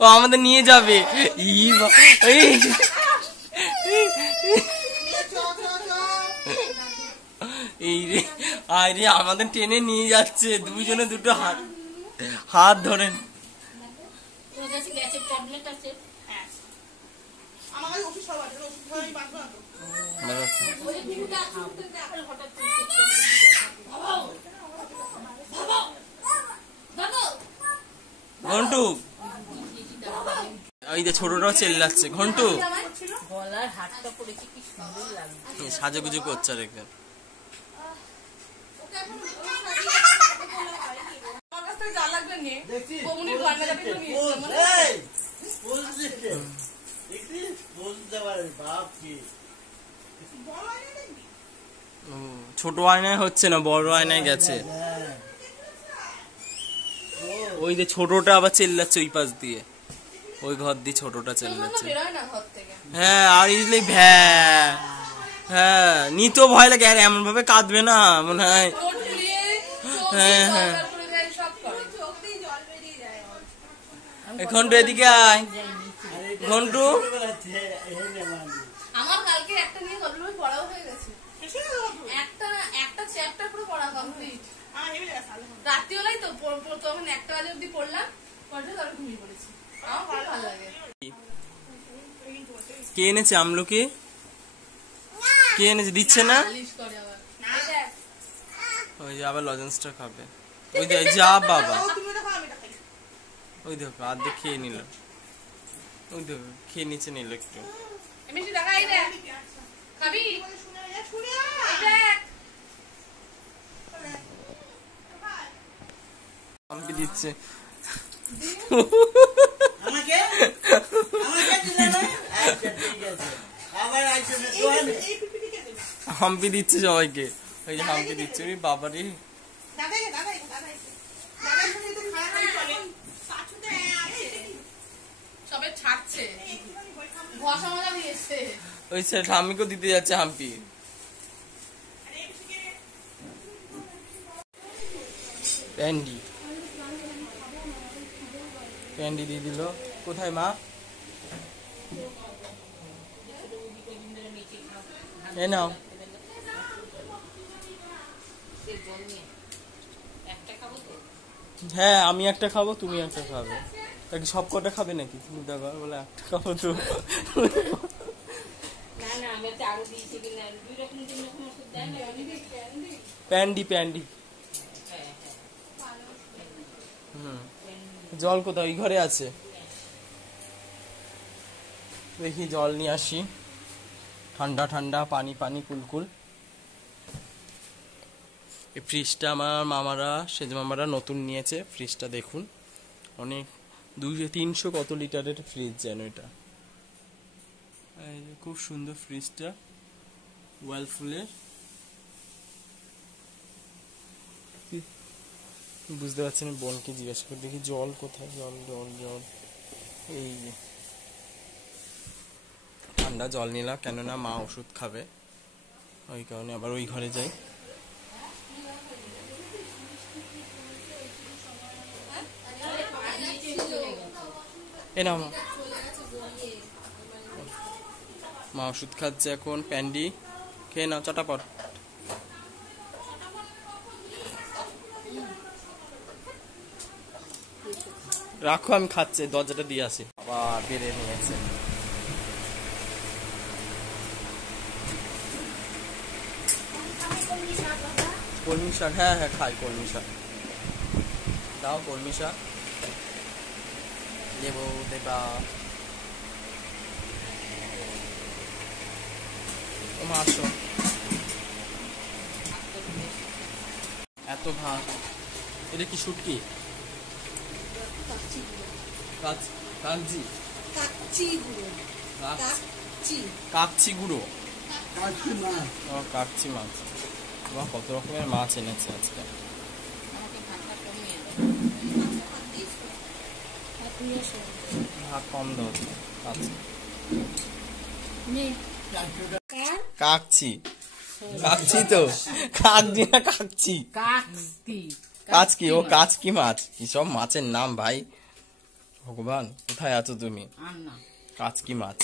ও আমাদের নিয়ে যাবে। এই রে আয় রে, আমাদের টেনে নিয়ে যাচ্ছে, দুইজনে দুটো হাত হাত ধরেন। ঘন্টু ওই যে ছোটটাও চেল্লাচ্ছে। ঘন্টু সাজুগুজু করছে আর একদম। ছোট আয়নায় হচ্ছে না, বড় আয়নায় গেছে। ওই যে ছোটটা আবার চেল্লাচ্ছে ওই পাশ দিয়ে, ওই ঘর দিয়ে ছোটটা চেল্লাচ্ছে। হ্যাঁ আর ইজলি হ্যাঁ নিতেও ভয় লাগে, আর এমন ভাবে কাঁদবে না মনে হয়। হ্যাঁ হ্যাঁ ঘন্টু এদিকে আয়। ঘন্টু আমার কালকে একটা নিয়ে কতগুলো পড়াও হয়ে গেছে, একটা চ্যাপ্টার পুরো পড়া কমপ্লিট। রাত্রিবেলায় তো তখন 1টা বাজে অবধি পড়লাম, পড়ে তারপর ঘুমিয়ে পড়েছি। আমার পড়া ভালো লাগে। কে এনেছে আমলকি? কে এনেছে? দিচ্ছে না। ওই যে আবার লজেন্সটা খাবে। ওই যে যা বাবা, ওই দেখো আর্ধেক খেয়ে নিল। ওই দেখো খেয়ে নিচে নিল একটু। আমাকে দিচ্ছে। হাম্পি দিচ্ছে সবাইকে, ওই যে হাম্পি দিচ্ছে। বাবারে ওই স্যার হামিকেও দিতে যাচ্ছে হাম্পি। প্যান্ডি প্যান্ডি দিয়ে দিল। কোথায় মা? এ নাও। হ্যাঁ আমি একটা খাবো, তুমি একটা খাবে। সব কটা খাবে নাকি? তুমি দেখো বলে একটা খাবো তো। প্যান্ডি প্যান্ডি। জল কোথায়? ওই ঘরে আছে। দেখি জল নিয়ে আসি। ঠান্ডা ঠান্ডা পানি পানি কুলকুল। এই ফ্রিজটা আমার মামারা, সেজ মামারা নতুন নিয়েছে। ফ্রিজটা দেখুন, অনেক 200-300 কত লিটারের ফ্রিজ যেন এটা। খুব সুন্দর ফ্রিজটা, ওয়ালফুলের। বুঝতে পারছি না, বোনকে জিজ্ঞাসা করে দেখি জল কোথায়। জল জল জল। এই ঠান্ডা জল নিলাম, কেননা মা ওষুধ খাবে, ওই কারণে আবার ওই ঘরে যাই। এ না মা ওষুধ খাচ্ছে এখন। প্যান্ডি খেয়ে নাও চটাপট। রাখো আমি খাচ্ছি, দরজাটা দিয়ে আসি। আবার বেড়ে নিয়েছে। কলমি শাক? হ্যাঁ হ্যাঁ খাই কলমি শাক। দাও কলমি শাক। লেবু দেবা। ও মা আসো। এত ভাত। এটা কি শুটকি? কাকজি কাকচি গুঁড়ো। কাকচি মাছ। বাহ, কত রকমের মাছ এনেছে আজকে। ভাত কম দাও। কাকচি কাকচি তো কাকজি না কাকচি। কাচকি। ও কাচকি মাছ। কি সব মাছের নাম ভাই। ভগবান, কোথায় আছো তুমি? কাচকি মাছ।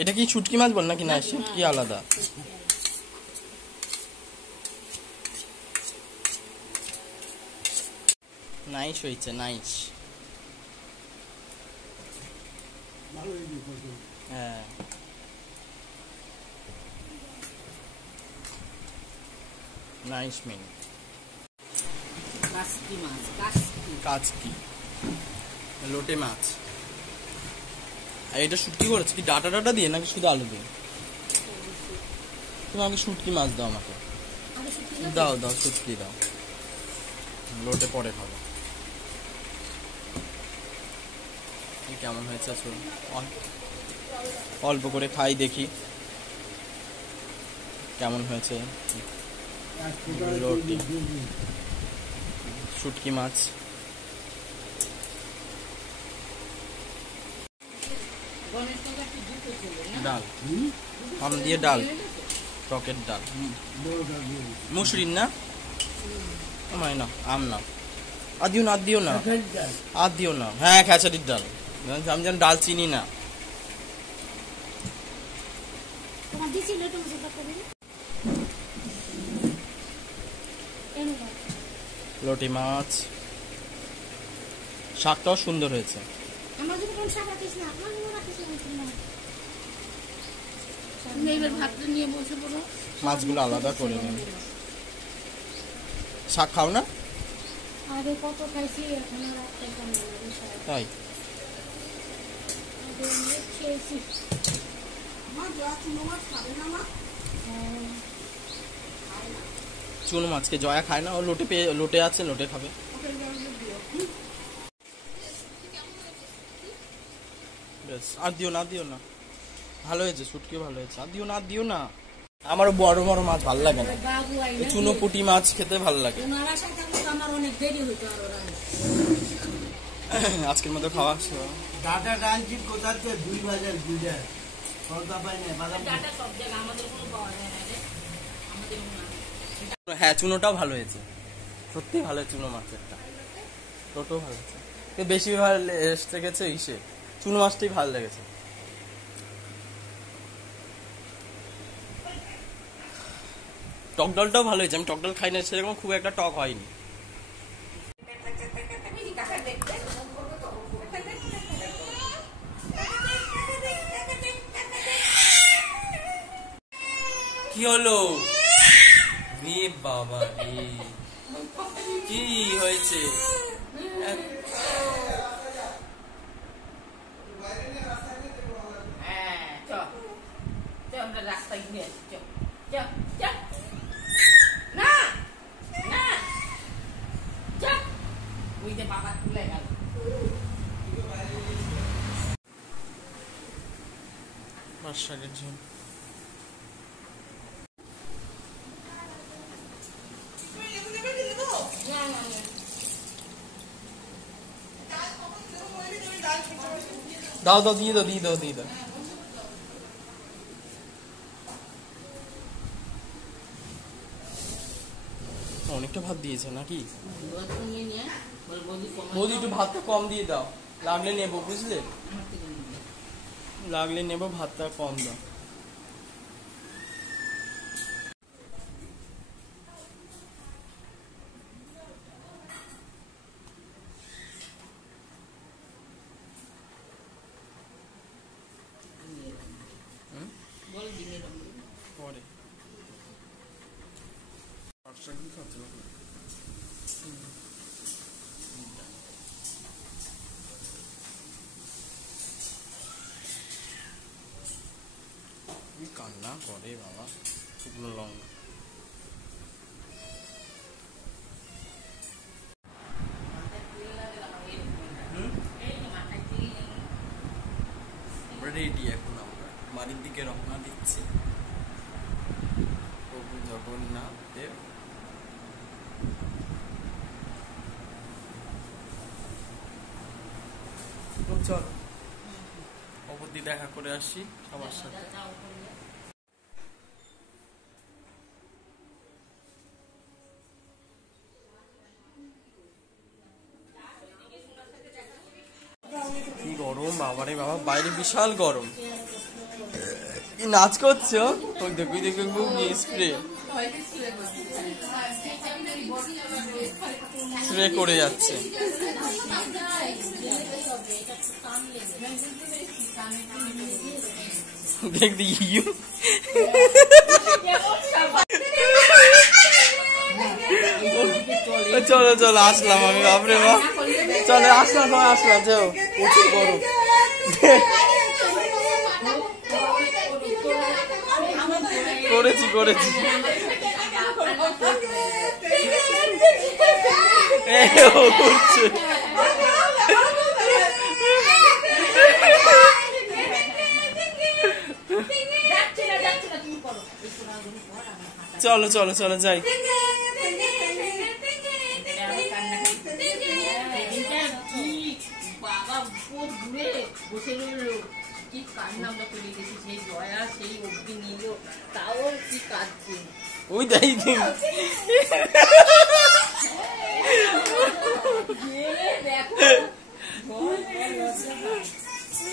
এটা কি শুটকি মাছ বল নাকি? না, শুটকি আলাদা। নাইস হয়েছে, নাইস। হ্যাঁ, নাইস মিন। কাচকি লোটে মাছ। আর এটা শুটকি করেছে কি ডাটা ডাটা দিয়ে নাকি শুধু আলু দিয়ে? তুমি আমাকে শুটকি মাছ দাও, আমাকে দাও দাও, শুটকি দাও। লোটে পরে খাবো। কেমন হয়েছে অল্প করে খাই, দেখি কেমন হয়েছে। লোটে শুটকি মাছ, ডাল আম দিয়ে, ডাল টকের ডাল, মুসুরির না, আমায় না, আম না, আর দিও না, আর দিও না, আর দিও না। হ্যাঁ, খেসারির ডাল। আমি যেন ডাল চিনি না। লোটে মাছ, শাকটাও সুন্দর হয়েছে। মাছগুলো আলাদা করে নিন। শাক খাও না? তাই চুনো মাছকে জয়া খায় না, ও লোটে আছে, লোটে খাবে। বেশ, আর দিও না, দিও না। ভালো হয়েছে, শুটকি ভালো হয়েছে। আর দিও না, আর দিও না। আমারও বড় বড় মাছ ভালো লাগে না, চুনো পুঁটি মাছ খেতে ভালো লাগে। আজকের মতো খাওয়া ডাটা ডালছি কোথাতে 2 বাজার গুজার সরদা পাই না বাদাম। হ্যাঁ, চুনোটাও ভালো হয়েছে, সত্যি ভালো চুনো মাছেরটা। টোটো ভালো হয়েছে, বেশি ভালো লেগেছে ইসে, চুনো মাছটাই ভালো লেগেছে। টক ডালটাও ভালো হয়েছে। আমি টক ডাল খাই না, সেরকম খুব একটা টক হয়নি। কি হলো? বাবা রে, কি হয়েছে? রাস্তায় ঘুরে আসছি। বাবা তুলে গেল। শাকের ঝোল, দাও দাও, দিয়ে দাও, দিয়ে দাও, দিয়ে দাও। অনেকটা ভাত দিয়েছে নাকি? বৌদি, একটু ভাতটা কম দিয়ে দাও, লাগলে নেবো, বুঝলে? লাগলে নেবো, ভাতটা কম দাও। পরে কান্না করে বাবা, শুকনো লঙ্কা। রেডি এখন আমরা বাড়ির দিকে রওনা দিচ্ছি। প্রভু জগন্নাথ দেব চল অবধি দেখা করে আসি সবার সাথে। বাবারে বাবা, বাইরে বিশাল গরম। কি নাচ করছো? ওই দেখো স্প্রে স্প্রে করে যাচ্ছে। দেখ দিই চলো চলো আসলাম আমি, বাপরে বাপ, চলো আসলাম আসলাম, যাও প্রচুর গরম। করেছি করেছি, করছে চলো চলো চলো যাই। বাবা দূরে বসে রইলো, কি কান্না আমরা করে গেছি, সেই দয়া সেই অব্দি নিল, তাও কি কাঁদছে। ওই দেখ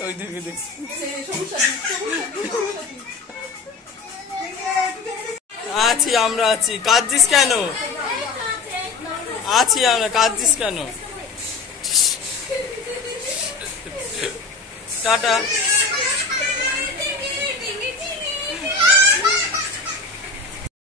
ওই দেখে দেখ আছি আমরা, আছি। কাঁদছিস কেন? আছি আমরা, কাঁদছিস কেন? টাটা।